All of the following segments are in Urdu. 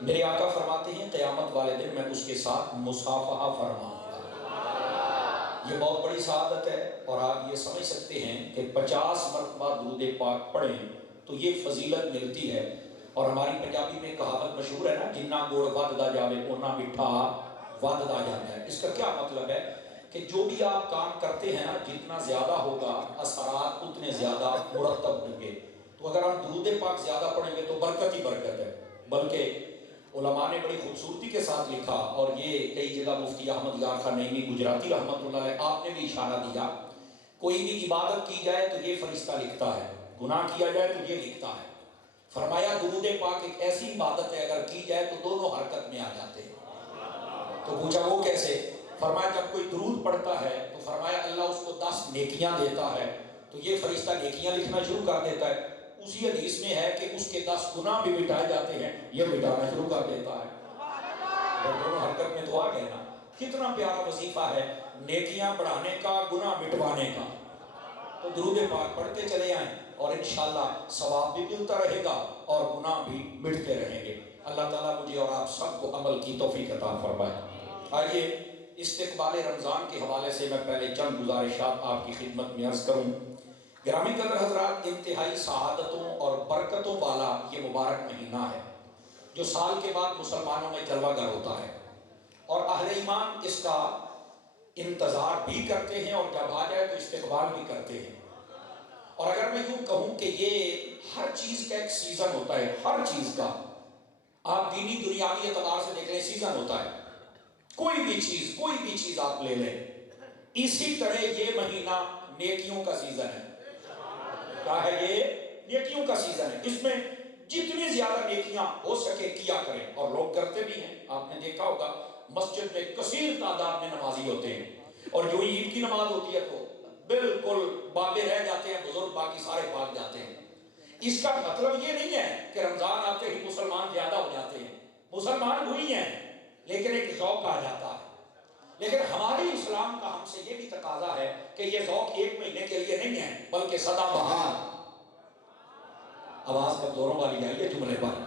میرے آقا فرماتے ہیں قیامت والے دن میں اس کے ساتھ مصافحہ فرماؤں گا۔ یہ بہت بڑی سعادت ہے، اور آپ یہ سمجھ سکتے ہیں کہ 50 مرتبہ درود پاک پڑھیں تو یہ فضیلت ملتی ہے۔ اور ہماری پنجابی میں کہاوت مشہور ہے نا، جنہ گوڑ وددا جاوے اونا میٹھا وددا جاتا ہے۔ اس کا کیا مطلب ہے کہ جو بھی آپ کام کرتے ہیں نا، جتنا زیادہ ہوگا اثرات اتنے زیادہ مرتب ہوں گے۔ تو اگر ہم درود پاک زیادہ پڑھیں گے تو برکت ہی برکت ہے۔ بلکہ علماء نے بڑی خوبصورتی کے ساتھ لکھا، اور یہ کئی جگہ مفتی احمد یار خان نعیمی گجراتی رحمۃ اللہ علیہ آپ نے بھی اشارہ دیا، کوئی بھی عبادت کی جائے تو یہ فرشتہ لکھتا ہے، گناہ کیا جائے تو یہ لکھتا ہے۔ فرمایا درود پاک ایک ایسی عبادت ہے اگر کی جائے تو دونوں حرکت میں آ جاتے ہیں۔ تو پوچھا وہ کیسے؟ فرمایا جب کوئی درود پڑھتا ہے تو فرمایا اللہ اس کو 10 نیکیاں دیتا ہے، تو یہ فرشتہ نیکیاں لکھنا شروع کر دیتا ہے۔ اسی حدیث میں ہے کہ اس کے 10 گناہ بھی مٹائے جاتے ہیں، یہ مٹانا شروع کر دیتا ہے۔ اور دونوں حرکت میں تو آ گئے نا۔ کتنا پیارا وظیفہ ہے، نیکیاں بڑھانے کا، گناہ مٹوانے کا۔ تو درود پاک پڑھتے چلے آئیں اور انشاءاللہ ثواب بھی ملتا رہے گا اور گناہ بھی مٹتے رہیں گے۔ اللہ تعالیٰ مجھے اور آپ سب کو عمل کی توفیق عطا فرمائے۔ آئیے استقبال رمضان کے حوالے سے میں پہلے چند گزارشات آپ کی خدمت میں عرض کروں۔ گرامی قدر حضرات، انتہائی سعادتوں اور برکتوں والا یہ مبارک مہینہ ہے جو سال کے بعد مسلمانوں میں جلوہ گر ہوتا ہے، اور اہل ایمان اس کا انتظار بھی کرتے ہیں، اور جب آ جائے تو استقبال بھی کرتے ہیں۔ اور اگر میں یوں کہوں کہ یہ ہر چیز کا ایک سیزن ہوتا ہے، ہر چیز کا، آپ دینی دنیاوی اعتبار سے دیکھ لیں سیزن ہوتا ہے، کوئی بھی چیز آپ لے لیں۔ اسی طرح یہ مہینہ نیکیوں کا سیزن ہے۔ کیا ہے یہ؟ نیکیوں کا سیزن ہے۔ اس میں جتنی زیادہ نیکیاں ہو سکے کیا کریں، اور لوگ کرتے بھی ہیں۔ آپ نے دیکھا ہوگا مسجد میں کثیر تعداد میں نمازی ہوتے ہیں، اور جو عید کی نماز ہوتی ہے تو بالکل بابے رہ جاتے ہیں، بزرگ باقی سارے بھاگ جاتے ہیں۔ اس کا مطلب یہ نہیں ہے کہ رمضان آتے ہی مسلمان زیادہ ہو جاتے ہیں، مسلمان وہی ہیں، لیکن ایک ذوق آ جاتا ہے۔ لیکن ہماری اسلام کا ہم سے یہ بھی تقاضا ہے کہ یہ ذوق ایک مہینے کے لیے نہیں ہے بلکہ سدا بہار۔ آواز کا زوروں والی آئیے جملے پر،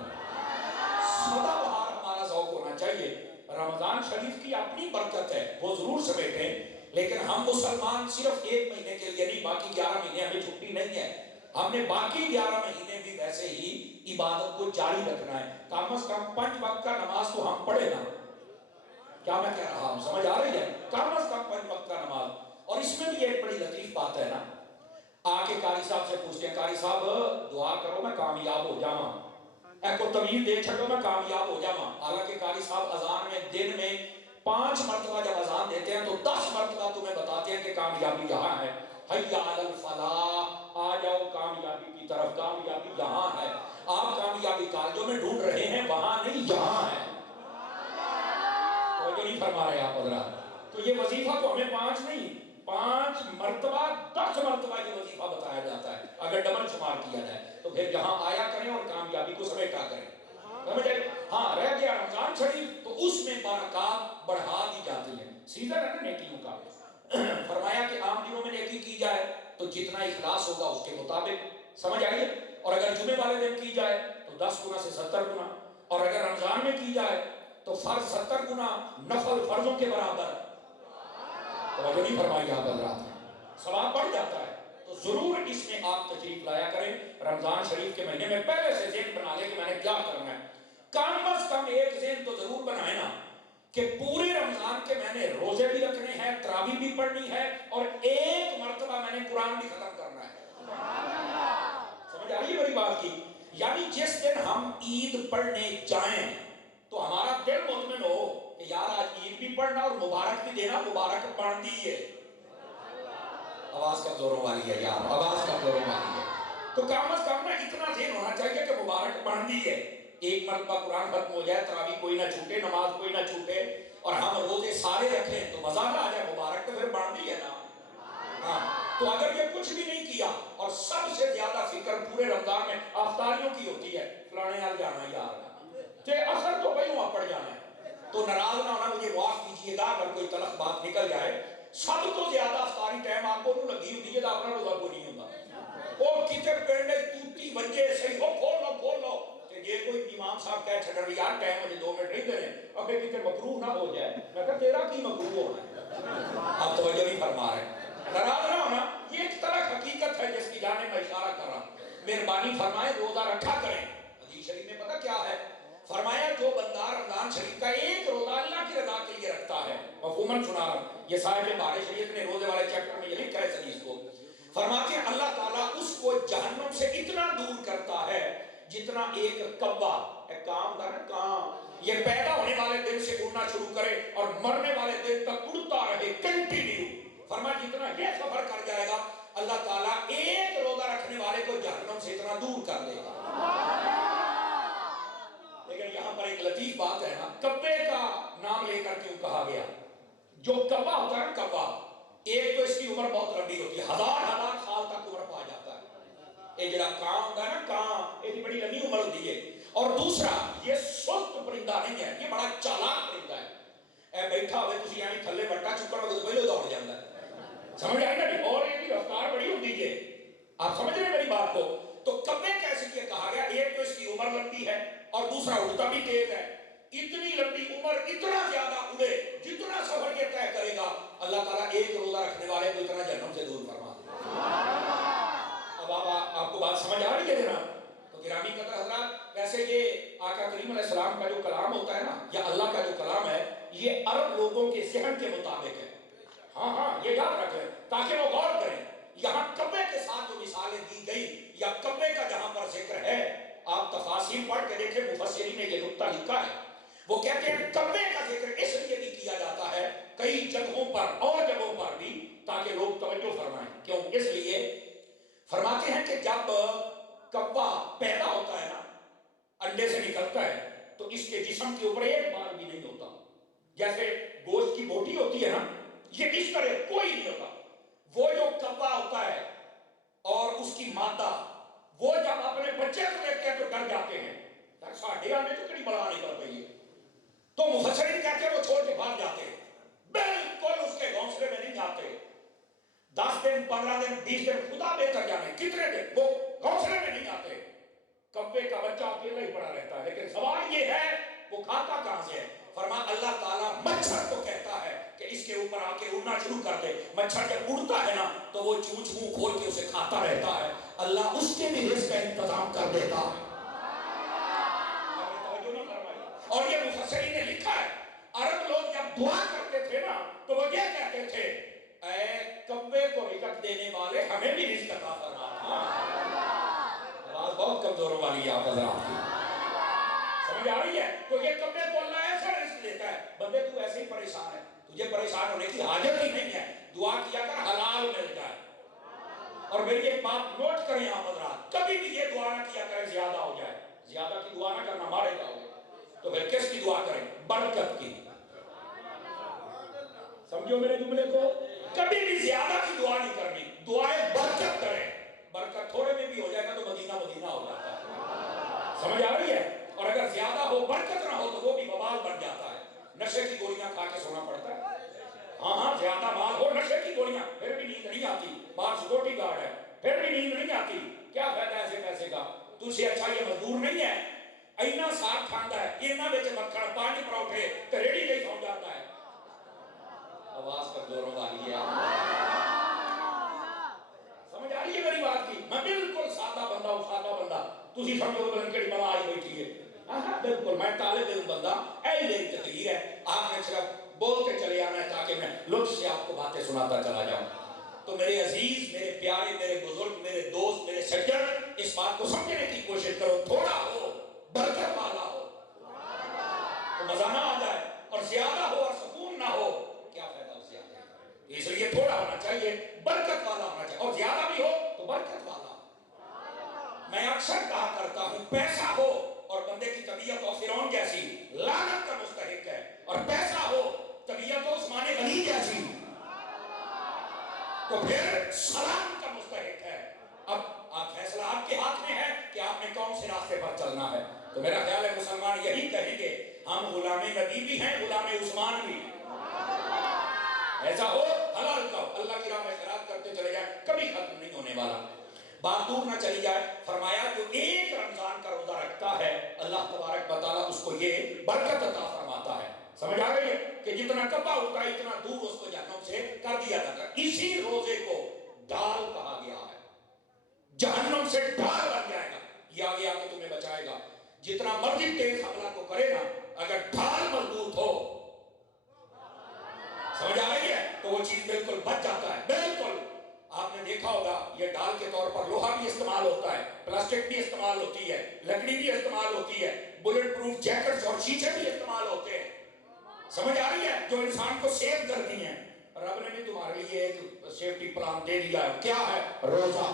سدا بہار ہمارا ذوق ہونا چاہیے۔ رمضان شریف کی اپنی برکت ہے، وہ ضرور سمیٹیں، لیکن ہم مسلمان صرف ایک مہینے کے لیے نہیں، باقی 11 مہینے ہمیں چھٹی نہیں ہے۔ ہم نے باقی 11 مہینے بھی ویسے ہی عبادت کو جاری رکھنا ہے۔ کم از کم 5 وقت کا نماز تو ہم پڑھے نا۔ کیا میں کہہ رہا ہوں، سمجھ آ رہی ہے؟ کم از کم 5 وقت کا نماز۔ اور اس میں بھی ایک بڑی لطیف بات ہے نا، آ کے قاری صاحب سے پوچھتے ہیں، قاری صاحب دعا کرو میں کامیاب ہو جاواں، اے کو طویل دے چھڑو میں کامیاب ہو جاواں۔ حالانکہ قاری صاحب اذان میں دن میں 5 مرتبہ جب اذان دیتے ہیں تو 10 مرتبہ تمہیں بتاتے ہیں کہ کامیابی یہاں ہے، حی علی الفلاح، آ جاؤ کامیابی کی طرف، کامیابی یہاں ہے۔ آپ کامیابی کالجوں میں ڈھونڈ رہے ہیں، وہاں نہیں یہاں ہے۔ تو نہیں فرما رہے آپ حضرات؟ تو یہ وظیفہ تو ہمیں 5 نہیں، 5 مرتبہ 10 مرتبہ یہ وظیفہ بتایا جاتا ہے اگر ڈبل شمار کیا جائے تو۔ پھر یہاں آیا کریں اور کامیابی کو سمیٹا کریں، سمجھے؟ ہاں رہ گیا رمضان شریف، تو اس میں برکات بڑھا دی جاتی ہے، سیزن ہے نا نیکیوں کا۔ فرمایا کہ عام دنوں میں نیکی کی جائے تو جتنا اخلاص ہوگا اس کے مطابق، سمجھ آئیے؟ اور اگر جمعے والے دن کی جائے تو 10 گنا سے 70 گنا، اور اگر رمضان میں کی جائے تو فرض 70 گنا، نفل فرضوں کے برابر۔ توجہ نہیں فرمائی آپ حضرات؟ ثواب بڑھ جاتا ہے۔ تو ضرور اس میں آپ تشریف لایا کریں۔ رمضان شریف کے مہینے میں پہلے سے ذہن بنا لیں کہ میں نے کیا کرنا ہے۔ کم از کم ایک ذہن تو ضرور بنائے نا کہ پورے رمضان کے میں نے روزے بھی رکھنے ہیں، تراویح بھی پڑھنی ہے، اور ایک مرتبہ میں نے قرآن بھی ختم کرنا ہے۔ سمجھ آئی میری بات کی؟ یعنی جس دن ہم عید پڑھنے جائیں تو ہمارا دل مطمئن ہو کہ یار آج عید بھی پڑھنا اور مبارک بھی دینا، مبارک پڑھ دیئے۔ آواز کمزوروں والی ہے یار، آواز کمزوروں والی ہے۔ تو کم از کم اتنا ذہن ہونا چاہیے کہ مبارک پڑھ دیئے، ایک مرتبہ قرآن ختم ہو جائے، تراویح کوئی نہ چھوٹے، نماز کوئی نہ چھوٹے، اور ہم روزے سارے رکھیں تو مزہ نہ آ جائے، مبارک تو پھر پڑھ دیئے نا۔ ہاں تو اگر یہ کچھ بھی نہیں کیا، اور سب سے زیادہ فکر پورے رمضان میں افطاریوں کی ہوتی ہے، فلانے حال جانا یار، کہ اثر تو بھئی وہاں پڑ جانا ہے، تو ناراض نہ ہونا، مجھے معاف کیجئے گا اگر کوئی تلخ بات نکل جائے۔ سب تو زیادہ افطاری ٹائم آپ کو لگی ہوتی ہے، اپنا روزہ کو نہیں ہوتا، وہ کچڑ پینڈے توتی بنجے صحیح ہو، کھول لو کہ یہ کوئی امام صاحب کہہ چھڑ یار ٹائم مجھے 2 منٹ نہیں دے رہے اور پھر کتنے مکروہ نہ ہو جائے. میں کہا تیرا کی مکروہ ہونا ہے؟ آپ توجہ نہیں فرما رہے. ناراض نہ ہونا، یہ ایک طرح حقیقت ہے جس کی جانب میں اشارہ کر رہا ہوں. مہربانی فرمائے روزہ رکھا کریں. حدیث شریف میں پتہ کیا ہے فرمایا جو بندہ رمضان شریف کا ایک روزہ اللہ کی رضا کے لیے رکھتا ہے، مفہوماً سنا رہا ہوں، یہ صاحب بارِ شریعت نے روزے والے چیپٹر میں یہ لکھا ہے اس حدیث کو، فرماتے ہیں اللہ تعالیٰ اس کو جہنم سے اتنا دور کرتا ہے جتنا ایک کبا، ایک کام تھا نا کام، یہ پیدا ہونے والے دن سے اڑنا شروع کرے اور مرنے والے دن تک اڑتا رہے کنٹینیو. فرمایا جتنا یہ سفر کر جائے گا اللہ تعالیٰ ایک روزہ رکھنے والے کو جہنم سے اتنا دور کر دے گا. لیکن یہاں پر ایک لطیف بات ہے نا، کبے کا نام لے کر کیوں کہا گیا؟ جو کبا ہوتا ہے کبا، ایک تو اس کی عمر بہت لمبی ہوتی ہے، 1000 سال تک عمر پا جاتا ہے. یہ جڑا کان ہوتا ہے نا کان، یہ بڑی لمبی عمر ہوتی ہے. اور دوسرا یہ سست پرندہ نہیں ہے، یہ بڑا چالاک پرندہ ہے. اے بیٹھا ہوئے تسی یعنی تھلے بٹا چکر ہوگا تو پہلے دوڑ جاتا ہے. سمجھ آئی نا؟ اور یہ کی رفتار بڑی ہوتی ہے. آپ سمجھ رہے ہیں میری بات کو؟ تو کبے کیسے کیا کہا گیا؟ ایک تو اس کی عمر لمبی ہے اور دوسرا اڑتا بھی تیز ہے. اتنی لمبی عمر اتنا زیادہ اڑے جتنا سفر یہ طے کرے گا اللہ تعالیٰ ایک روزہ رکھنے والے کو اتنا جہنم سے دور فرما دے. اب آپ کو بات سمجھ آ رہی ہے جناب؟ تو گرامی قدر حضرات، ویسے یہ آقا کریم علیہ السلام کا جو کلام ہوتا ہے نا یا اللہ کا جو کلام ہے یہ عرب لوگوں کے ذہن کے مطابق ہے. ہاں یہ یاد رکھ لیں تاکہ وہ غور کریں. یہاں کبے کے ساتھ جو مثالیں دی گئی یا کبے کا جہاں پر ذکر ہے، آپ تفاسیر پڑھ کے دیکھیں، مفسرین نے یہ نقطہ لکھا ہے. وہ کہتے ہیں کبے کا ذکر اس لیے بھی کیا جاتا ہے کئی جگہوں پر اور جگہوں پر بھی تاکہ لوگ توجہ فرمائیں. کیوں؟ اس لیے فرماتے ہیں کہ جب کبا پیدا ہوتا ہے نا، انڈے سے نکلتا ہے تو اس کے جسم کے اوپر ایک بال بھی نہیں ہوتا. جیسے گوشت کی بوٹی ہوتی ہے نا، یہ اس طرح کوئی نہیں ہوتا. وہ جو کبا ہوتا ہے اور اس کی مادہ، وہ جب اپنے بچے کو دیکھتے ہیں تو ڈر جاتے ہیں، ساڑھے آنے تو کڑی بڑا نہیں کر رہی ہے. تو مفسرین کہتے ہیں وہ چھوڑ کے بھاگ جاتے ہیں، بالکل اس کے گھونسلے میں نہیں جاتے. 10 دن 15 دن 20 دن خدا بہتر جانے کتنے دن وہ گھونسلے میں نہیں جاتے. کبے کا بچہ اکیلا ہی پڑا رہتا ہے. لیکن سوال یہ ہے وہ کھاتا کہاں سے ہے؟ فرما اللہ تعالیٰ مچھر کو کہتا ہے کہ اس کے اوپر آ کے اڑنا شروع کر دے. مچھر جب اڑتا ہے نا تو وہ چونچ منہ کھول کے اسے کھاتا رہتا ہے. اللہ اس کے بھی رزق کا انتظام کر دیتا ہے. اور یہ مفسرین نے لکھا ہے عرب لوگ جب دعا کرتے تھے نا تو وہ یہ کہتے تھے اے کبے کو رزق دینے والے ہمیں بھی رزق عطا فرما. آواز بہت کمزوروں والی ہے آپ حضرات کی، سمجھ آ رہی ہے؟ تو یہ کبے کو اللہ ایسا رزق دیتا ہے. بندے تو ایسے ہی پریشان ہے، تجھے پریشان ہونے کی حاجت ہی نہیں ہے. دعا کیا کر حلال مل جائے. اور میری ایک بات نوٹ کریں آپ حضرات، کبھی بھی یہ دعا نہ کیا کریں زیادہ ہو جائے. زیادہ کی دعا نہ کرنا، مارے جاؤ گے. تو پھر کس کی دعا کریں؟ برکت کی. سمجھو میرے جملے کو، کبھی بھی زیادہ کی دعا نہیں کرنی، دعائیں برکت کریں. برکت تھوڑے میں بھی ہو جائے گا تو مدینہ مدینہ ہو جاتا ہے. سمجھ آ رہی ہے؟ اور اگر زیادہ ہو برکت نہ ہو تو وہ بھی وبال بن جاتا ہے. نشے کی گولیاں کھا کے سونا پڑتا ہے. ہاں زیادہ مال ہو، نشے کی گولیاں، پھر بھی نیند نہیں آتی. باہر سیکورٹی گارڈ ہے پھر بھی نیند نہیں آتی. کیا فائدہ ایسے پیسے کا؟ تو سے اچھا یہ مزدور نہیں ہے اینا ساتھ کھاندا ہے، اینا وچ مکھن پانی پروٹھے تے ریڑھی تے سو جاتا ہے. آواز کمزوروں والی ہے. سمجھ آ رہی ہے میری بات کی؟ میں بالکل سادہ بندہ ہوں، سادہ بندہ. تسی سمجھو کہ کیڑی بلا آئی بیٹھی ہے. ہاں بالکل میں طالب علم بندہ. اے میری تقریر ہے، آپ نے صرف بول کے چلے آنا ہے تاکہ میں لطف سے آپ کو باتیں سناتا چلا جاؤں. تو میرے عزیز، میرے پیارے، میرے بزرگ، میرے دوست، میرے سجن، اس بات کو سمجھنے کی کوشش کرو. تھوڑا ہو برکت والا ہو تو مزہ نہ آ جائے، اور زیادہ ہو اور سکون نہ ہو کیا فائدہ اس زیادہ. اس لیے تھوڑا ہونا چاہیے، برکت والا ہونا چاہیے، اور زیادہ بھی ہو تو برکت والا. میں اکثر کہا کرتا ہوں پیسہ ہو اور بندے کی طبیعت اور فرعون جیسی لعنت کا مستحق ہے، اور پیسہ ہو طبیعت و عثمان غنی جیسی تو پھر سلام کا مستحق ہے. اب فیصلہ آپ کے ہاتھ میں ہے کہ آپ نے کون سے راستے پر چلنا ہے. تو میرا خیال ہے مسلمان یہی کہیں گے ہم غلام نبی بھی ہیں، غلام عثمان بھی ہیں. ایسا ہو حلال کا، اللہ کی راہ میں خیرات کرتے چلے جائیں، کبھی ختم نہیں ہونے والا. بات دور نہ چلی جائے، فرمایا جو ایک رمضان کا روزہ رکھتا ہے اللہ تبارک و تعالیٰ اس کو یہ برکت عطا فرماتا ہے. سمجھ آ رہی ہے کہ جتنا کبا ہوتا ہے اتنا دور اس کو جہنم سے کر دیا جاتا ہے. اسی روزے کو ڈال کہا گیا ہے، جہنم سے ڈال بن جائے گا، یہ آگے آ کے تمہیں بچائے گا. جتنا مرضی تیز حملہ کو کرے نا، اگر ڈھال مضبوط ہو، سمجھ آ رہی ہے، تو وہ چیز بالکل بچ جاتا ہے. بالکل آپ نے دیکھا ہوگا یہ ڈال کے طور پر لوہا بھی استعمال ہوتا ہے، پلاسٹک بھی استعمال ہوتی ہے، لکڑی بھی استعمال ہوتی ہے، بلٹ پروف جیکٹس اور شیشے بھی استعمال ہوتے ہیں. سمجھ آ رہی ہے، جو انسان کو سیف کرتی ہیں. رب نے بھی تمہارے لیے ایک سیفٹی پلان دے دیا ہے، کیا ہے؟ روزہ.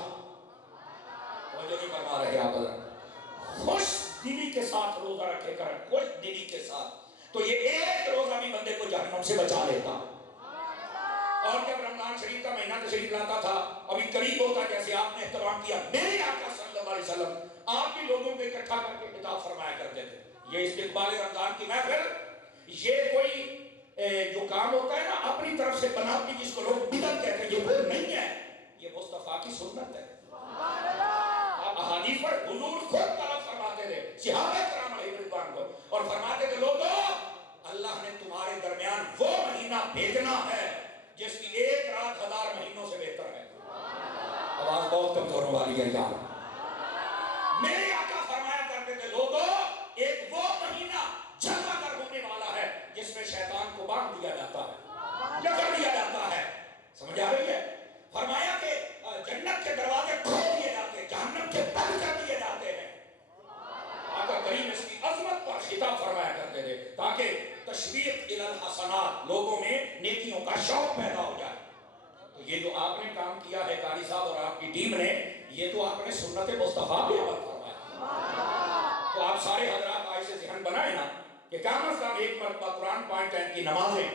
توجہ نہیں فرما رہے آپ حضرات. خوش دلی کے ساتھ روزہ رکھے کر، خوش دلی کے ساتھ، تو یہ ایک روزہ بھی بندے کو جہنم سے بچا لیتا. اور جب رمضان شریف کا مہینہ تشریف لاتا تھا، ابھی قریب ہوتا جیسے آپ نے اہتمام کیا، میرے آقا صلی اللہ علیہ وسلم آپ بھی لوگوں کو اکٹھا کر کے خطاب فرمایا کرتے تھے. یہ استقبال رمضان کی محفل، یہ کوئی جو کام ہوتا ہے نا اپنی طرف سے بناتی جس کو لوگ بدعت کہتے ہیں، یہ وہ نہیں ہے، یہ مصطفیٰ کی سنت ہے. آپ احادیث پر حضور خود طلب فرماتے تھے صحابہ کرام علیہ رضوان کو، اور فرماتے تھے لوگوں اللہ نے تمہارے درمیان وہ مہینہ بھیجنا ہے جس کی ایک رات 1000 مہینوں سے بہتر ہے. آواز بہت کمزور والی ہے یار. میرے آقا فرمایا کرتے تھے لوگوں ایک وہ مہینہ جلوہ گر ہونے والا ہے جس میں شیطان کو باندھ دیا جاتا ہے، جکڑ دیا جاتا ہے. سمجھ آ رہی ہے؟ فرمایا کہ جنت کے دروازے کھول دیے جاتے ہیں، جہنم کے بند کر دیے جاتے ہیں. آقا کریم اس کی عظمت پر خطاب فرمایا کرتے تھے تاکہ تشویق الی الحسنات، لوگوں میں نیکیوں کا شوق پیدا ہو جائے. تو یہ جو آپ نے کام کیا ہے قاری صاحب اور آپ کی ٹیم نے، یہ تو آپ نے سنت مصطفیٰ پہ عمل فرمایا. تو آپ سارے حضرات آج سے ذہن بنائیں نا کہ کم از کم ایک مرتبہ قرآن پوائنٹ ٹائم کی نمازیں،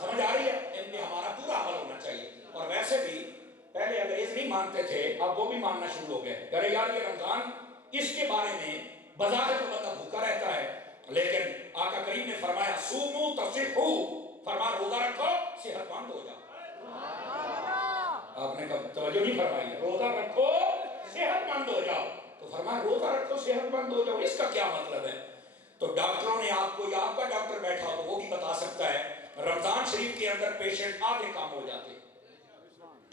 سمجھ آ رہی ہے، ان میں ہمارا پورا عمل ہونا چاہیے. اور ویسے بھی پہلے انگریز نہیں مانتے تھے، اب وہ بھی ماننا شروع ہو گئے. ارے یار یہ رمضان، اس کے بارے میں بظاہر تو بندہ بھوکا رہتا ہے، لیکن آقا کریم نے فرمایا صوموا تصحوا، فرمایا روزہ رکھو صحت مند ہو جاؤ. آپ نے کہا توجہ نہیں فرمائی، روزہ رکھو صحت مند ہو جاؤ. تو فرمایا روزہ رکھو صحت مند ہو جاؤ، اس کا کیا مطلب ہے؟ تو ڈاکٹروں نے آپ کو، یا آپ کا ڈاکٹر بیٹھا ہو تو وہ بھی بتا سکتا ہے، رمضان شریف کے اندر پیشنٹ آدھے کام ہو جاتے ہیں.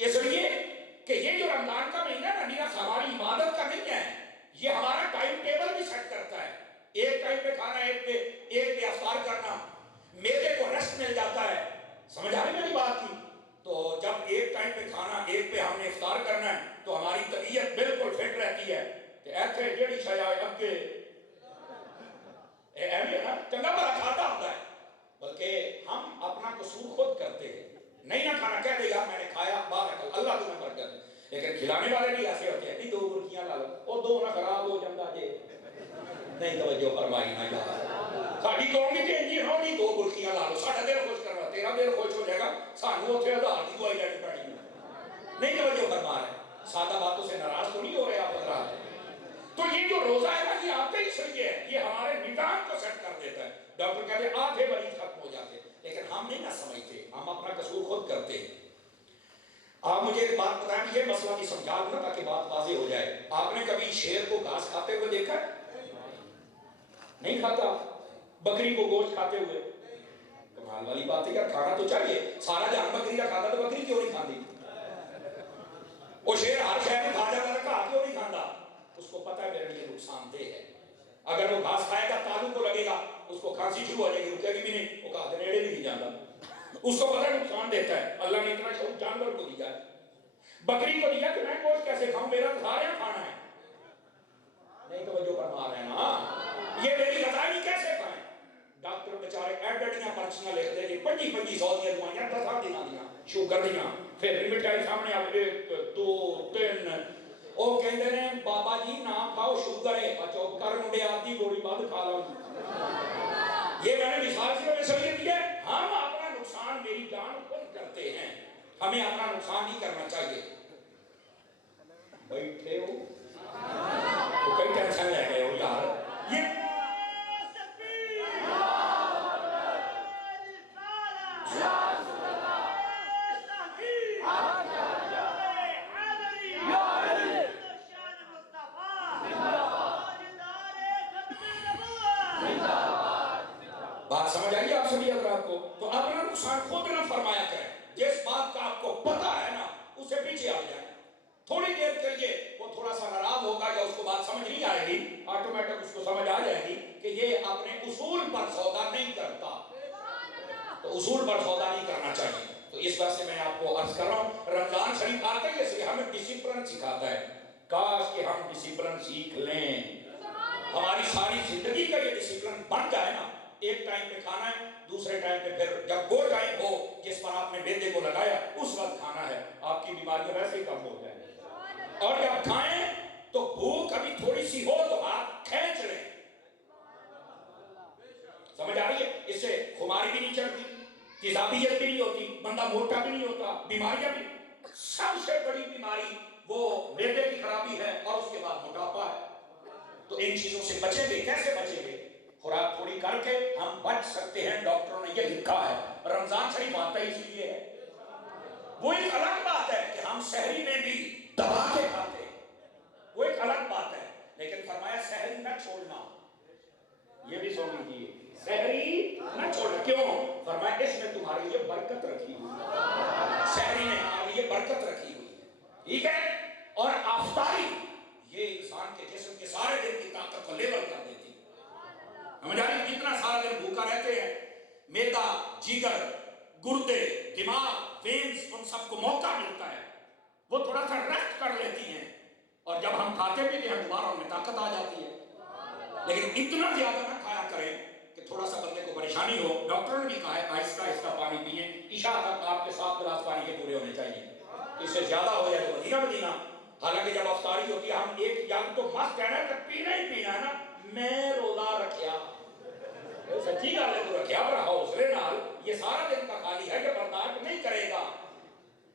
اس لیے کہ یہ جو رمضان کا مہینہ ہے نا، ہماری عبادت کا نہیں ہے، یہ ہمارا ٹائم ٹیبل بھی سیٹ کرتا ہے. ایک ٹائم پہ کھانا، ایک پہ افطار کرنا، میرے کو ریسٹ مل جاتا ہے. سمجھ آ رہی میری بات کی؟ تو جب ایک ٹائم پہ کھانا، ایک پہ ہم نے افطار کرنا ہے تو ہماری طبیعت بالکل فٹ رہتی ہے. کہ ایتھے جیڑی شاید اب کے ایوی ہے نا، چنگا بڑا کھاتا ہوتا ہے، بلکہ ہم اپنا قصور خود کرتے ہیں. نہیں نہ کھانا کہہ دے یار میں نے کھایا بارک اللہ تمہیں برکت دے، لیکن کھلانے والے بھی ایسے ہوتے ہیں نہیں 2 برکیاں لا لو، وہ 2 نہ خراب ہو جاتا جے. نہیں توجہ فرمائی نہ یار، ساڈی قوم کی چینجی ہو نہیں 2 برکیاں لا لو، ساڈا دل خوش کروا، تیرا دل خوش ہو جائے گا، سانو اتنے 1000 کی دوائی لینی پڑی. نہیں توجہ فرما رہے. سادہ باتوں سے ناراض تو نہیں ہو رہے آپ حضرات؟ تو یہ جو روزہ ہے نا، یہ آپ کا ہی صحیح ہے، یہ ہمارے نظام کو سیٹ کر دیتا ہے. ڈاکٹر کہتے ہیں آدھے مریض ختم ہو جاتے، لیکن ہم نہیں نہ سمجھتے، ہم اپنا قصور خود کرتے ہیں. آپ مجھے ایک بات بتائیں، یہ مسئلہ بھی سمجھا دوں تاکہ بات واضح ہو جائے. آپ نے کبھی شیر کو گھاس کھاتے ہوئے دیکھا ہے؟ نہیں کھاتا. بکری کو گوشت کھاتے ہوئے؟ کمال والی بات ہے یار، کھانا تو چاہیے. سارا جان بکری کا کھاتا تو بکری کیوں نہیں کھاتی؟ وہ شیر ہر شہر میں کھا جاتا تھا، کیوں نہیں کھاتا؟ اس کو پتہ ہے میرے لیے نقصان دہ ہے. اگر وہ گھاس کھائے گا تالو کو لگے گا، اس کو کھانسی شروع ہو جائے گی، رکے گی بھی نہیں، وہ کہا نیڑے بھی نہیں جاتا. اس کو پتہ نقصان دیتا ہے. اللہ نے اتنا چھوٹ جانور کو دیا ہے، بکری کو دیا کہ میں گوشت کیسے کھاؤں، میرا تو سارا کھانا ہے. نہیں توجہ فرما رہے ہیں نا، یہ میری غذائی کیسے کھائیں؟ ڈاکٹر بیچارے ایڈڈیاں پرچیاں لکھ دے جی 2500 دیا دوائیاں 10 دنوں دیا شوگر دیا، پھر لمیٹائی سامنے آ 1 2 3، وہ کہتے ہیں بابا جی نہ کھاؤ شوگر ہے، چوپ کر منڈے آدھی گولی بعد کھا لو. یہ میں نے مثال سے اس لیے دیا، ہم اپنا نقصان میری جان خود کرتے ہیں، ہمیں اپنا نقصان نہیں کرنا چاہیے. بیٹھے ہو تو کئی ٹینشن لے گئے ہو یار. یہ بات سمجھ آئی آپ سبھی حضرات کو؟ تو اپنا نقصان خود نہ فرمایا کریں، جس بات کا آپ کو پتا ہے نا اسے پیچھے آ جائیں. تھوڑی دیر کے لیے وہ تھوڑا سا ناراض ہوگا یا اس کو بات سمجھ نہیں آئے گی، آٹومیٹک اس کو سمجھ آ جائے گی کہ یہ اپنے اصول پر سودا نہیں کرتا. تو اصول پر سودا نہیں کرنا چاہیے. تو اس بات سے میں آپ کو عرض کر رہا ہوں، رمضان شریف آتا ہے اس لیے ہمیں ڈسپلن سکھاتا ہے. کاش کہ ہم ڈسپلن سیکھ لیں، ہماری ساری زندگی کا یہ ڈسپلن بن جائے نا. ایک ٹائم پہ کھانا ہے، دوسرے ٹائم پہ پھر جب وہ ٹائم ہو جس پر آپ نے بیدے کو لگایا اس وقت کھانا ہے. آپ کی بیماریاں ویسے ہی کم ہو جائیں. اور جب کھائیں تو بھوک ابھی تھوڑی سی ہو تو ہاتھ کھینچ لیں. سمجھ آ رہی ہے؟ اس سے خماری بھی نہیں چڑھتی، تیزابیت بھی نہیں ہوتی، بندہ موٹا بھی نہیں ہوتا. بیماریاں بھی، سب سے بڑی بیماری وہ معدے کی خرابی ہے اور اس کے بعد موٹاپا ہے. تو ان چیزوں سے بچیں گے. کیسے بچیں گے؟ خوراک تھوڑی کر کے ہم بچ سکتے ہیں. ڈاکٹروں نے یہ لکھا ہے. رمضان شریف آتا ہی اس لیے ہے. وہ ایک الگ بات ہے کہ ہم سحری میں بھی دبا کے کھاتے ہیں، وہ ایک الگ بات ہے. لیکن فرمایا سحری نہ چھوڑنا. یہ بھی سن لیجیے، سحری نہ چھوڑنا. کیوں؟ فرمایا اس میں تمہارے لیے برکت رکھی ہوئی، سحری میں ہمارے لیے برکت رکھی ہوئی ہے. ٹھیک ہے؟ اور افطاری یہ انسان کے جسم کے سارے دن کی طاقت کو لیول کر دیتی ہے. سمجھ آ رہی ہے؟ جتنا سارا دن بھوکا رہتے ہیں، معدہ، جگر، گردے، دماغ، وینز، ان سب کو موقع ملتا ہے، وہ تھوڑا سا ریسٹ کر لیتی ہیں. اور جب ہم کھاتے بھی ہیں دوبارہ ان میں طاقت آ جاتی ہے. لیکن اتنا زیادہ نہ کھایا کریں کہ تھوڑا سا بندے کو پریشانی ہو. ڈاکٹر نے بھی کہا ہے آہستہ آہستہ پانی پئیں. عشاء تک آپ کے 7 گلاس پانی کے پورے ہونے چاہیے. اس سے زیادہ ہو جائے تو مدینہ مدینہ. حالانکہ جب افطاری ہوتی ہے ہم ایک جگ تو مست کہنا ہے کہ پینا ہی پینا ہے نا. میں روزہ رکھیا، سچی گل ہے، تو رکھیا پر حوصلے نال. یہ سارا دن کا خالی ہے کہ برداشت نہیں کرے گا.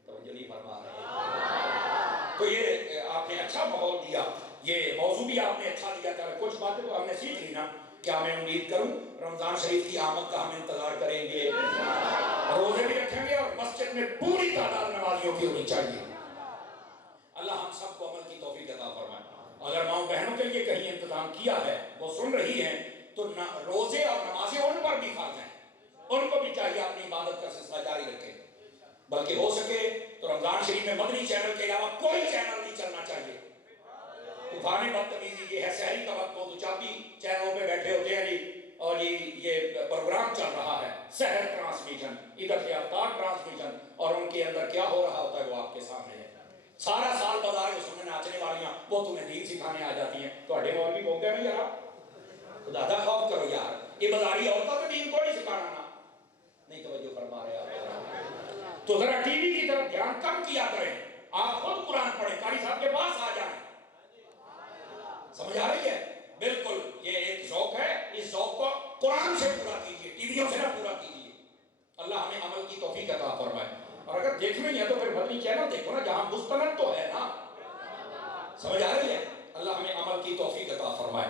توجہ نہیں فرما رہے. تو یہ آپ نے اچھا ماحول دیا، یہ موضوع بھی آپ نے اچھا دیا. کچھ باتیں تو ہم نے سیکھ لی نا. کیا میں امید کروں رمضان شریف کی آمد کا ہم انتظار کریں گے، روزے بھی رکھیں گے اور مسجد میں پوری تعداد نمازیوں کی ہونی چاہیے. اللہ ہم سب کو عمل کی توفیق عطا فرمائے. اگر ماؤں بہنوں کے لیے کہیں انتظام کیا ہے، وہ سن رہی ہیں، تو روزے اور نمازیں ان پر بھی فرض ہیں. ان کو بھی چاہیے اپنی عبادت کا سلسلہ جاری رکھیں. بلکہ ہو سکے تو رمضان شریف میں مدنی چینل کے علاوہ کوئی چینل نہیں چلنا چاہیے. طوفان بدتمیزی یہ ہے سحری کا وقت ہو تو چاپی چینلوں پہ بیٹھے ہوتے ہیں جی، اور یہ پروگرام چل رہا ہے سحر ٹرانسمیشن، ادھر سے افطار ٹرانسمیشن، اور ان کے اندر کیا ہو رہا ہوتا ہے وہ آپ کے سامنے ہے. سارا سال بازار میں سننے ناچنے والیاں وہ تمہیں دین سکھانے آ جاتی ہیں. تھوڑے مولوی بولتے ہیں نا یار خدا دا خوف کرو یار، یہ بازاری عورتوں کو دین کو نہیں سکھانا نا. نہیں توجہ فرما رہے آپ. تو ذرا ٹی وی کی طرف دھیان کم کیا کریں. آپ خود قرآن پڑھیں، قاری صاحب کے پاس آ جائیں. سمجھ آ رہی ہے؟ بالکل یہ ایک ذوق ہے، اس ذوق کو قرآن سے پورا کیجیے، ٹی ویوں سے نہ پورا کیجیے. اللہ ہمیں عمل کی توفیق عطا فرمائے. اور اگر دیکھنا ہی ہے تو پھر مدنی چینل دیکھو نا جہاں مستند تو ہے نا. سمجھ آ رہی ہے؟ اللہ ہمیں عمل کی توفیق عطا فرمائے.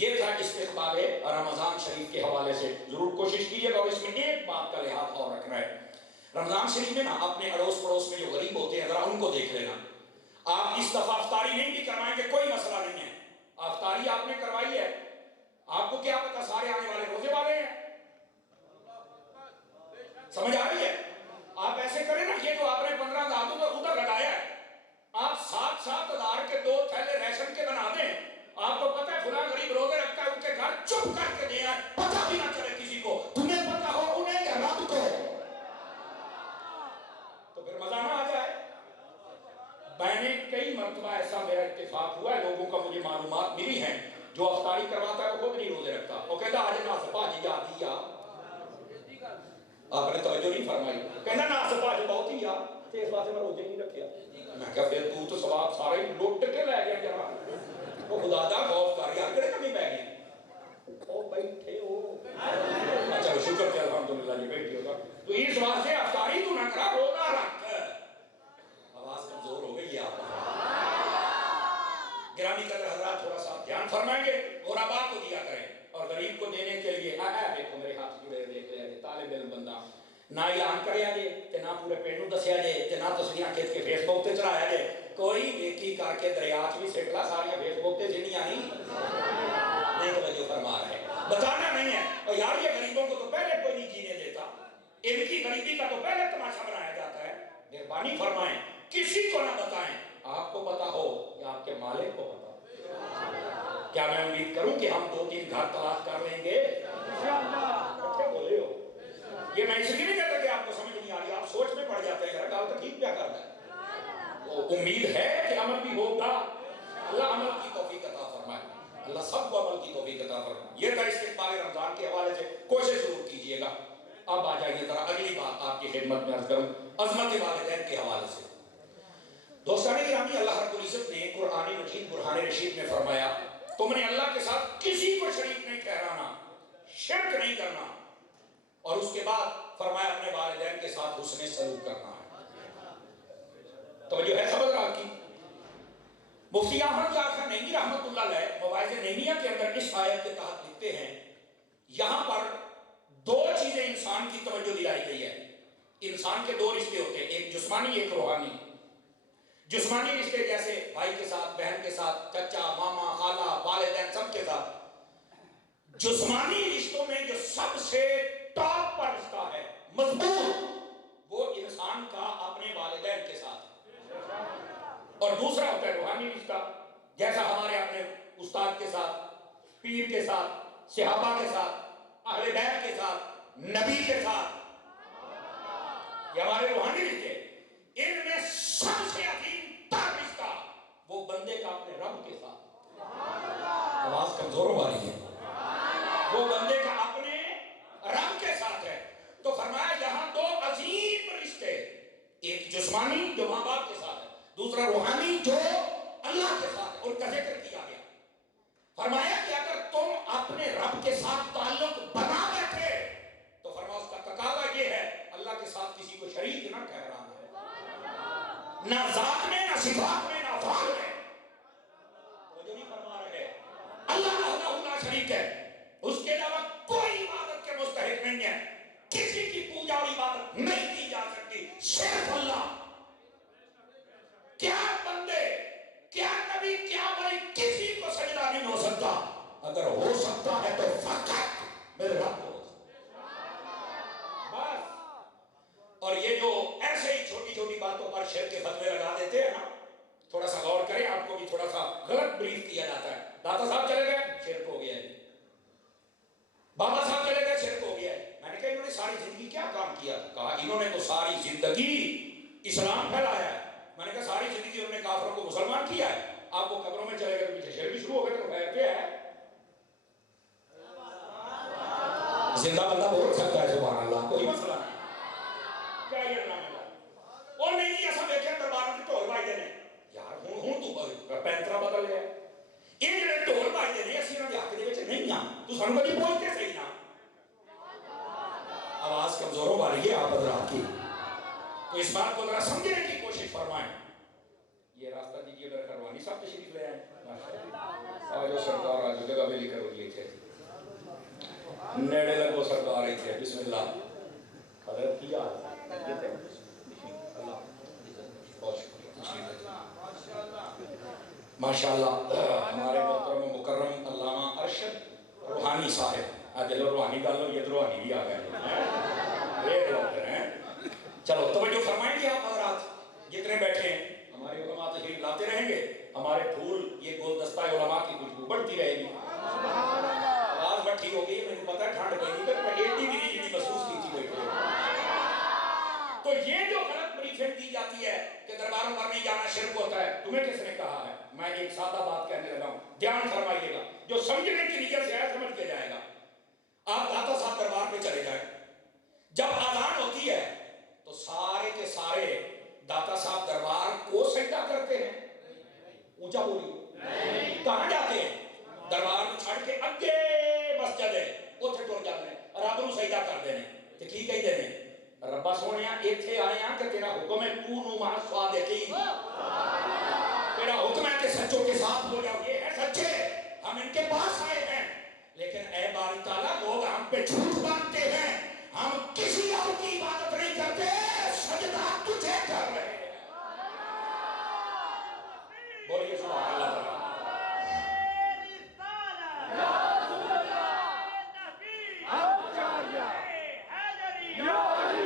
یہ تھا استقبال رمضان شریف کے حوالے سے. ضرور کوشش کیجیے گا. اور اس میں ایک بات کا لحاظ اور رکھنا ہے، رمضان شریف میں نا اپنے اڑوس پڑوس میں جو غریب ہوتے ہیں ذرا ان کو دیکھ لینا. آپ اس دفعہ افطاری نہیں بھی کروائیں گے کوئی مسئلہ نہیں ہے. افطاری آپ نے کروائی ہے، آپ کو کیا پتا سارے آنے والے روزے والے ہیں. سمجھ آ رہی ہے؟ آپ ایسے کریں نا، یہ جو آپ نے 15,000 تو ادھر لگایا ہے، آپ 7,000 کے 2 تھیلے ریشن کے بنا دیں. آپ کو پتہ ہے فلاں غریب روزے رکھتا ہے، ان کے گھر چپ کر کے دے آئے، پتہ بھی نہ چلے کسی کو. تمہیں پتہ ہو انہیں یا رب کو، تو پھر مزہ نہ آ جائے. میں نے کئی مرتبہ ایسا میرا اتفاق ہوا ہے، لوگوں کا مجھے معلومات ملی ہیں جو افطاری کرواتا ہے وہ خود نہیں روزے رکھتا. وہ کہتا آج ناصفہ جی آ دیا. آپ نے توجہ نہیں فرمائی. کہنا ناصفہ جی بہت ہی آ تے اس بات سے میں روزے نہیں رکھیا. میں کہا پھر تو ثواب سارے لوٹ کے لے گیا جرا. وہ خدا دا خوف کر یار کہڑے کمی پہ گئے. او بیٹھے ہو، اچھا شکر کہ الحمدللہ جی بیٹھے ہوگا. تو اس واسطے افطاری تو نہ کرا، روزہ رکھ. آواز کمزور ہو گئی ہے آپ. گرامی قدر حضرات تھوڑا سا دھیان فرمائیں گے. غربا کو دیا کریں اور غریب کو دینے کے لیے دیکھو میرے ہاتھ جڑے دیکھ لیا طالب علم بندہ نہ اعلان کریا جے تے نہ پورے پنڈ نوں دسیا جے تے نہ تصویراں کھچ کے فیس بک تے چڑھایا جے. کوئی نیکی کر کے دریا وچ بھی سٹ لا، سارا فیس بک تے جنیاں نہیں توجہ فرما رہے. بتانا نہیں ہے اور یار یہ غریبوں کو تو ان کی غریبی کا تو پہلے تماشا بنایا جاتا ہے. مہربانی فرمائیں کسی کو نہ بتائیں, آپ کو پتا ہو یا آپ کے مالک کو پتا ہو. کیا میں امید کروں کہ ہم 2-3 گھر تلاش کر لیں گے؟ کیا بولے ہو؟ یہ میں اس لیے نہیں کہتا کہ آپ کو سمجھ نہیں آ رہی, آپ سوچ میں پڑ جاتے ہیں, گال تو ٹھیک کیا کرتا ہے. امید ہے کہ عمل بھی ہوگا. اللہ عمل کی توفیق عطا فرمائے, اللہ سب کو عمل کی توفیق عطا فرمائے. یہ تھا استقبال رمضان کے حوالے سے, کوشش ضرور کیجئے گا. اب آ جائیے ذرا اگلی بات آپ کی خدمت میں عرض کروں, عظمت والدین کے حوالے سے. دوستان گرامی, اللہ رب العزت نے قرآن مجید برہان رشید میں فرمایا تم نے اللہ کے ساتھ کسی کو شریک نہیں ٹھہرانا, شرک نہیں کرنا, اور اس کے بعد فرمایا اپنے والدین کے ساتھ حسن سلوک کرنا ہے. توجہ ہے سمجھ رہا کی. مفتی احمد جعفر نعیمی رحمۃ اللہ علیہ مواعظ نعیمیہ کے اندر اس آیت کے تحت لکھتے ہیں, یہاں پر 2 چیزیں انسان کی توجہ دلائی گئی ہے. انسان کے 2 رشتے ہوتے ہیں, ایک جسمانی ایک روحانی. جسمانی رشتے جیسے بھائی کے ساتھ, بہن کے ساتھ, چچا, ماما, خالہ, والدین سب کے ساتھ. جسمانی رشتوں میں جو سب سے ٹاپ پر رشتہ ہے مضبوط, وہ انسان کا اپنے والدین کے ساتھ. اور دوسرا ہوتا ہے روحانی رشتہ, جیسا ہمارے اپنے استاد کے ساتھ, پیر کے ساتھ, صحابہ کے ساتھ, اہل بیت کے ساتھ, نبی کے ساتھ. یہ ہمارے روحانی رشتے. ان میں سب سے عظیم تر رشتہ وہ بندے کا اپنے رب کے ساتھ. آواز کمزور ہو رہی ہے. وہ بندے کا اپنے رب کے ساتھ ہے. تو فرمایا یہاں 2 عظیم رشتے, ایک جسمانی جو ماں باپ کے ساتھ ہے, دوسرا روحانی جو اللہ کے ساتھ ہے. اور کا ذکر کیا گیا, فرمایا کہ اگر تم اپنے رب کے ساتھ تعلق بنا بیٹھے تو فرمایا اس کا تقاضا یہ ہے اللہ کے ساتھ کسی کو شریک نہ ٹھہرانا ہے, نہ ذات میں, نہ صفات میں, نہ افعال میں. وہ جو نہیں فرما رہے, اللہ وحدہ لا شریک ہے, اس کے علاوہ کوئی عبادت کے مستحق نہیں ہے, کسی کی پوجا اور عبادت نہیں کی جا سکتی, صرف اللہ. کیا بندے, کیا نبی, کیا ولی, کسی کو سجدہ نہیں ہو سکتا. اگر ہو سکتا ہے تو فقط میرے رب کو ہو سکتا بس. اور یہ جو ایسے ہی چھوٹی چھوٹی باتوں پر شرک کے فتوے لگا دیتے ہیں نا, تھوڑا سا غور کریں, آپ کو بھی تھوڑا سا غلط بریف کیا جاتا ہے. داتا صاحب چلے گئے, شرک ہو گیا ہے. بابا صاحب چلے گئے, شرک ہو گیا ہے. میں نے کہا انہوں نے ساری زندگی کیا کام کیا؟ کہا انہوں نے تو ساری زندگی اسلام پھیلایا ہے. میں نے کہا ساری زندگی انہوں نے کافروں کو مسلمان کیا ہے. آپ وہ قبروں میں چلے گئے تو پیچھے شرک بھی شروع ہو گئے, تو خیر کیا ہے؟ زندہ بندہ بول سکتا ہے سبحان اللہ, کوئی مسئلہ نہیں. کیا یہ نام ہے اور نہیں جی, ایسا دیکھیں دربار کی ٹول بھائی دینے یار ہوں تو پینترا بدل گیا. یہ جڑے ٹول بھائی دینے اسی انہوں نے حق دے وچ نہیں آ, تو سانو کبھی بولتے صحیح نا. آواز کمزوروں والی ہے آپ حضرات کی, تو اس بات کو ذرا سمجھنے کی کوشش فرمائیں. یہ راستہ دیجیے میرے کروانی صاحب تشریف لے آئے. آجو سرکار آجو, جگہ بھی لکھ کر لیے تھے, نیڑے لگو سرکار ہی تھے. بسم اللہ. حضرت کیا ماشاءاللہ. ہمارے محترم و مکرم علامہ ارشد روحانی صاحب, آج لو روحانی گل ہو, یہ تو روحانی بھی آ گئے. چلو توجہ فرمائیں گے آپ حضرات جتنے بیٹھے ہیں. ہمارے علماء تشریف لاتے رہیں گے, ہمارے پھول یہ گلدستہ علماء کی خوشبو بڑھتی رہے گی. آواز بٹھی ہو گئی, مجھے پتا ہے ٹھنڈ پہ نہیں, میں 80 ڈگری جتنی محسوس کی تھی. تو یہ جو غلط بریفنگ دی جاتی ہے کہ درباروں پر نہیں جانا شرک ہوتا ہے, تمہیں کس نے کہا ہے؟ میں ایک سادہ بات کہنے لگا ہوں, دھیان فرمائیے گا. جو سمجھنے کی نیت سے ہے سمجھ کے جائے گا. آپ داتا صاحب دربار پہ چلے جائیں, جب اذان ہوتی ہے تو سارے کے سارے داتا صاحب دربار کو سجدہ کرتے ہیں. اونچا بولیے, کہاں جاتے ہیں؟ دربار کو چھڑ کے اگے مسجد ہے اوتھے ٹر جاتے ہیں, رب نو سجدہ کر دینے. تے کی کہندے نے, ربا سونیا ایتھے آئے ہیں کہ تیرا حکم ہے کونوا مع الصادقین, تیرا حکم ہے کہ سچوں کے ساتھ ہو جاؤ. یہ ہے سچے, ہم ان کے پاس آئے ہیں, لیکن اے باری تعالیٰ لوگ ہم پہ جھوٹ باندھتے ہیں, ہم کسی اور کی عبادت نہیں کرتے, سجدہ تجھے کر رہے ہیں. بولیے سبحان اللہ. یا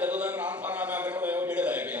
ਜਦੋਂ ਦਾ ਇਮਰਾਨ ਖਾਨ ਆ ਮੈਂ ਕਹਿੰਦਾ ਉਹ ਜਿਹੜੇ ਲੈ ਗਿਆ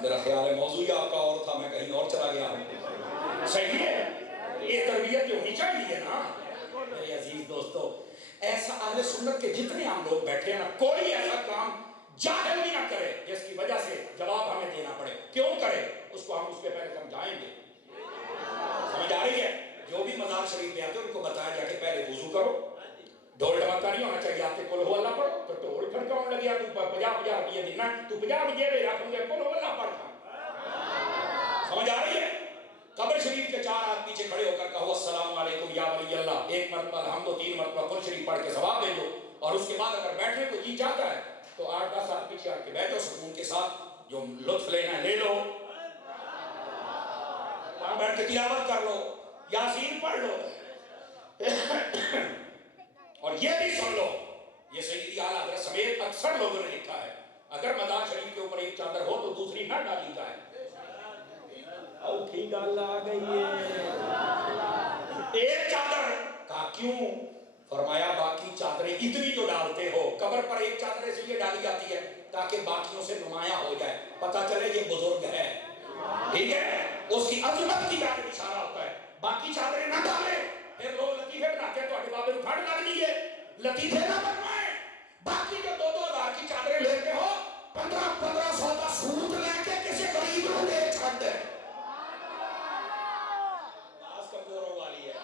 میرا خیال ہے موضوع ہی آپ کا اور تھا، میں کہیں اور چلا گیا ہوں. صحیح ہے، یہ تربیت جو ہونی چاہیے نا میرے عزیز دوستو. ایسا اہل سنت کے جتنے ہم لوگ بیٹھے ہیں نا، کوئی ایسا کام جاہل بھی نہ کرے جس کی وجہ سے جواب ہمیں دینا پڑے. کیوں کرے اس کو ہم اس کے پہلے سمجھائیں گے. سمجھ آ رہی ہے؟ جو بھی مزار شریف میں آتے ہیں ان کو بتایا جا کہ پہلے وضو کرو. ڈھول ڈھمکا نہیں ہونا چاہیے آپ کے قل ہو اللہ پڑھو. تو ڈھول کھڑکاؤں لگیا تو 50 روپیے دینا، تو 50 روپیے لے رکھوں گے قل ہو اللہ پڑھا. سمجھ آ رہی ہے؟ قبر شریف کے 4 ہاتھ پیچھے کھڑے ہو کر کہو السلام علیکم یا ولی اللہ، 1 مرتبہ الحمد و 3 مرتبہ قل شریف پڑھ کے ثواب دے دو. اور اس کے بعد اگر بیٹھنے کو جی چاہتا ہے تو 8-10 ہاتھ پیچھے ہٹ کے بیٹھو، سکون کے ساتھ جو لطف لینا ہے لے لو. وہاں بیٹھ کے تلاوت کر لو، یاسین پڑھ لو. اور یہ بھی سن لو، یہ سیدی اعلیٰ حضرت سمیت اکثر لوگوں نے لکھا ہے، اگر مزار شریف کے اوپر ایک چادر ہو تو دوسری نہ ڈالی جائے. اوکھی گل آ گئی ہے. ایک چادر کہا کیوں؟ فرمایا باقی چادریں اتنی جو ڈالتے ہو، قبر پر ایک چادر اس لیے ڈالی جاتی ہے تاکہ باقیوں سے نمایاں ہو جائے، پتہ چلے یہ بزرگ ہے. ٹھیک ہے، اس کی عظمت کی جانب اشارہ ہوتا ہے. باقی چادریں نہ ڈالیں، پھر لوگ لطیفے بناتے ہیں تو اٹھے بابے اٹھاڑ لگ لیے. لطیفے نہ بنوائیں. باقی جو 2-2 ہزار کی چادریں لیتے ہو، 1500 کا سوٹ لے کے کسی غریب کو دے چھڑ دے. آس کمزوروں والی ہے.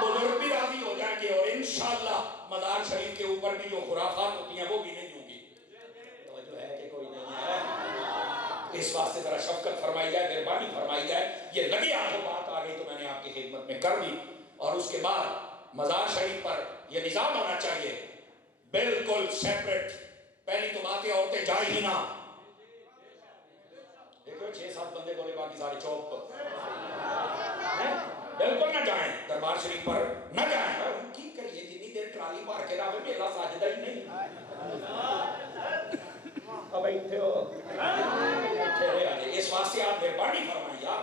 بزرگ بھی راضی ہو جائیں گے اور انشاءاللہ مزار شریف کے اوپر بھی جو خرافات ہوتی ہیں وہ بھی نہیں ہوں گی. توجہ ہے کہ کوئی نہیں ہے؟ اس واسطے ذرا شفقت فرمائی جائے، مہربانی فرمائی جائے. یہ لگی آپ کو بات آ گئی تو میں نے آپ کی خدمت میں کر دی. اور اس کے بعد مزار شریف پر یہ نظام ہونا چاہیے بالکل سیپریٹ. پہلی تو بات ہے عورتیں جائیں ہی نہ. دیکھو 6-7 بندے بولے باقی سارے چوک پر بالکل نہ جائیں. دربار شریف پر نہ جائیں. اور کی کریے جتنی دیر ٹرالی پار کے رہا میلا ساجدہ ہی نہیں. اب ایتھے ہو اس واسطے آپ مہربانی فرمائیں یار،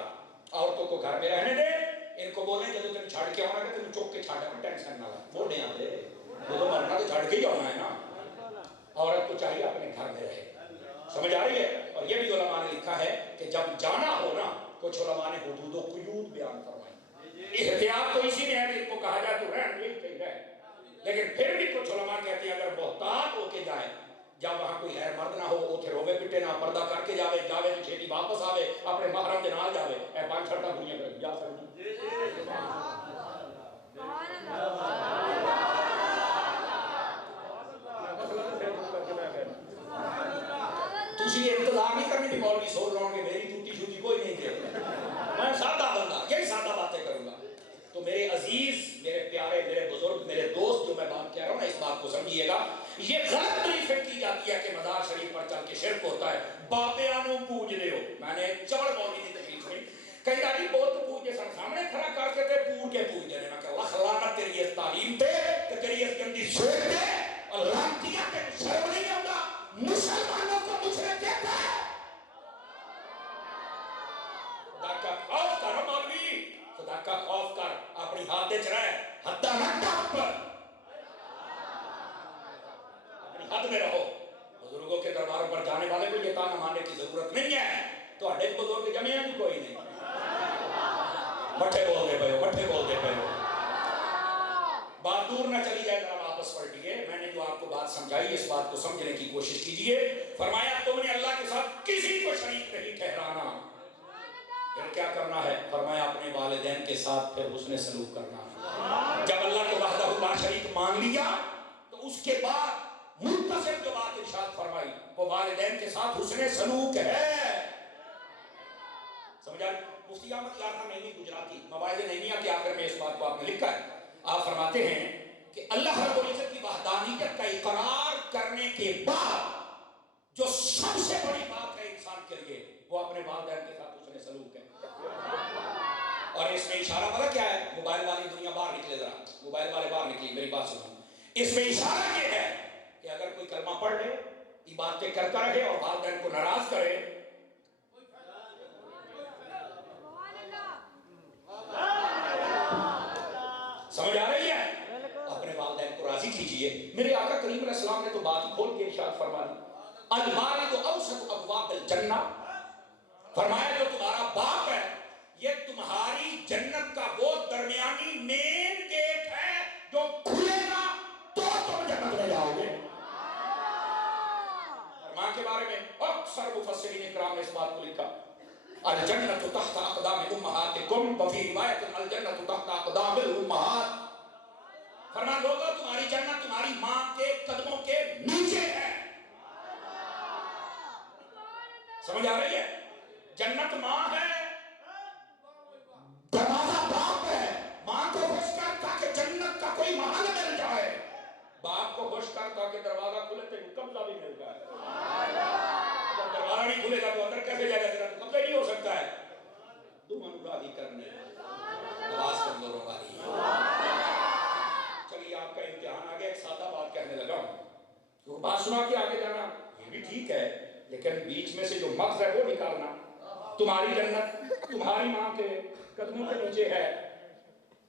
عورتوں کو گھر میں رہنے دیں. ان کو بولیں جب تم چھڑ کے آنا کہ تم چوک کے چھاڑا میں ٹینشن نہ لیں. بولنے آتے جو مرنا تو چھڑ کے ہی آنا ہے نا. عورت کو چاہیے اپنے گھر میں رہے. سمجھ آ رہی ہے؟ اور یہ بھی علماء نے لکھا ہے کہ جب جانا ہو نا، کچھ علماء نے حدود و قیود بیان فرمائی. احتیاط تو اسی میں ہے کہ ان کو کہا جائے تو رہے، لیکن پھر بھی کچھ علماء کہتے ہیں اگر محتاط ہو کے جائے، جب وہاں کوئی غیر مرد نہ ہو، اوتھے روے پٹے نہ، پردہ کر کے جاوے تو چھیٹی واپس آوے، اپنے محرم دے نال جاوے. اے 5 چھڑتا دنیا کر جا سکتی. تسی انتظار نہیں کرنی تھی مولوی سور رہوں کہ میری ٹوٹی شوٹی کوئی نہیں دے. میں سادہ بندہ یہی سادہ باتیں کروں گا. تو میرے عزیز، میرے پیارے، میرے بزرگ، میرے دوست، جو میں بات کہہ رہا ہوں نا اس بات کو سمجھیے گا. یہ غلط بریفنگ کی جاتی ہے کہ مزار شریف پر چل کے شرک ہوتا ہے. بابیانو پوج لے ہو. میں نے چبڑ مولوی کی تقریر سنی، کئی داری بہت پوجے سن سامنے کھڑا کر کے تے پور کے پوج دینے. میں کہ اللہ خلانت تیری اس تعلیم تے کہ تیری اس گندی سوچ تے. اور لانتیہ کہ شرم نہیں ہوگا مسلمانوں کو مشرک کہتا ہے. خدا کا خوف کر مولوی، خدا کا خوف کر. اپنی حد وچ رہ، حد نہ ٹپ، اپنی حد میں رہو. بزرگوں کے درباروں پر جانے والے کو یہ تانا ماننے کی ضرورت نہیں ہے. تو ہڈے بزرگ جمع ہیں کوئی نہیں. مٹھے بول دے پے ہو، مٹھے بول دے پے ہو. بات دور نہ چلی جائے، ذرا واپس پلٹیے. میں نے جو آپ کو بات سمجھائی اس بات کو سمجھنے کی کوشش کیجئے. فرمایا تم نے اللہ کے ساتھ کسی کو شریک نہیں ٹھہرانا. پھر کیا کرنا ہے؟ فرمایا اپنے والدین کے ساتھ پھر حسن سلوک کرنا. جب اللہ کو وحدہ لا شریک مان لیا تو اس کے بعد منتصف جو بات ارشاد فرمائی وہ والدین کے ساتھ حسن سلوک ہے. سمجھا؟ مفتی احمد یار خان نعیمی گجراتی مواعظ نعیمیہ کے آخر میں اس بات کو آپ نے لکھا ہے. آپ فرماتے ہیں کہ اللہ رب العزت کی وحدانیت کا اقرار کرنے کے بعد جو سب سے بڑی بات ہے انسان کے لیے وہ اپنے والدین کے ساتھ حسن سلوک ہے. اور اس میں اشارہ پتہ کیا ہے؟ موبائل والی دنیا باہر نکلے، ذرا موبائل والے باہر نکلی، میری بات سنو. اس میں اشارہ یہ ہے کہ اگر کوئی کلمہ پڑھ لے، عبادتیں کرتا رہے اور والدین کو ناراض کرے، سمجھ آ رہی ہے؟ اپنے والدین کو راضی کیجئے. میرے آقا کریم علیہ السلام نے تو بات کھول کے ارشاد فرما دی. الوالد اوسط ابواب الجنہ، فرمایا جو تمہارا باپ ہے یہ تمہاری جنت کا وہ درمیانی مین گیٹ ہے جو کھلے گا تو تم جنت میں جاؤ گے۔ ماں کے بارے میں اکثر مفسرین اکرام نے اس بات کو لکھا، الجنت تحت اقدام امہاتکم، وفی روایت الجنت تحت اقدام الامہات، فرمان لوگوں تمہاری جنت تمہاری ماں کے قدموں کے نیچے ہے۔ سمجھ آ رہی ہے؟ جنت ماں ہے، دروازہ باپ ہے۔ ماں کو خوش کر تاکہ جنت کا کوئی محل مل جائے، باپ کو خوش کر تاکہ دروازہ کھلے تو قبضہ بھی مل جائے۔ جب دروازہ نہیں کھلے گا تو اندر کیسے جائے گا؟ تیرا تو قبضہ ہی نہیں ہو سکتا ہے۔ دمن راضی کرنے آواز کمزوروں والی۔ چلیے آپ کا امتحان آگے، ایک سادہ بات کہنے لگا ہوں، تو بات سنا کے آگے جانا یہ بھی ٹھیک ہے، لیکن بیچ میں سے جو مغز ہے وہ نکالنا۔ تمہاری جنت تمہاری ماں کے قدموں کے نیچے ہے۔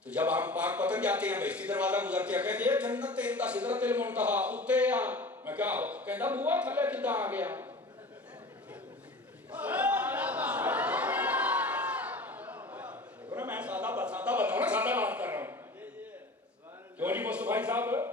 تو جب ہم پاک پتن جاتے ہیں بہشتی دروازہ گزرتے ہیں، کہتے ہیں جنت عند سدرۃ المنتہا، اتے آ میں کیا ہو، کہتا بوا تھلے کدھر آ گیا؟ میں سادہ بتاؤں نا، سادہ بات کر رہا ہوں، کیوں نہیں مصطفی بھائی صاحب؟